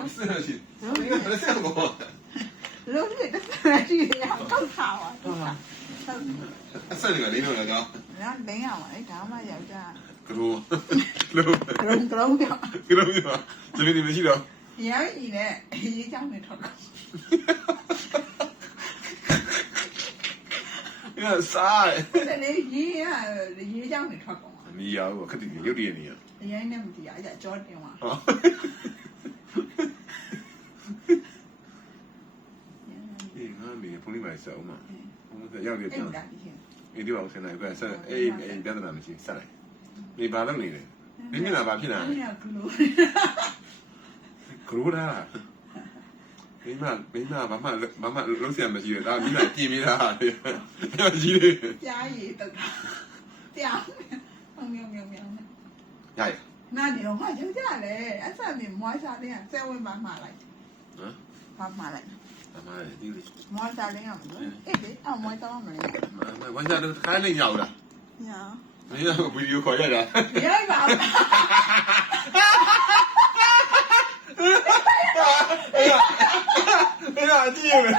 哦，是的是，应该不是这样过。လုံးလေးတစ်စက်ရှိရအောင်ထောက်ထားပါထောက်ထားထောက် ဆက်နေကလေးတော့လည်းကောင်း ရမ်းလင်းအောင်အဲ့ဒါမှယောက်ျား ကရိုးလုံး ကရုံကရုံပြော ကရိုးပြောသမီးတွေမရှိတော့ ရမ်းကြီးနဲ့ရေးချောင်းနဲ့ထောက်တာ အဲစား တယ်လေရေးရရေးချောင်းနဲ့ထောက်ကောင် အမီးရောခက်တည်ရုပ်တည်နေရ အရင်နဲ့မတည်ရအကြောတင်သွား ဟောအေးငါမေဖုန်းလေးပါ ဆက်အောင်မဘုံဆက်ရောက်ပြအဲ့ပြန်ဒါဒီရှင်အေးဒီပါဦးဆင်းလိုက်ပဲဆက်အေးအေးပြဿနာမရှိဆက်လိုက်ဒီဘာလုပ်နေလဲဒီမျက်နှာဘာဖြစ်လာလဲအဲ့ဒါကလို့ကရိုးလားမိမမိမဘာမှဘာမှလုံးဆရာမရှိတယ်ဒါမိမပြင်ပေးတာဟာမရှိသေးကြားရည်တော့တရား မြောင်မြောင်မြောင်ရရနာနေတော့ဟာယောက်ျားလေအဆက်မြင်မွားစားတဲ့ဆဲဝင်ပါမှာလိုက်ဟမ်ပါမှာလိုက်အမလေးဒီလိုမွားစားလေးကမလို့အေးလေအမွားစားမလို့မဝန်ကြတော့ခိုင်းနေကြလားညာမင်းကဗီဒီယိုခေါ်ရတာရိုက်ပါအေးအေးအကြည့်ရမယ်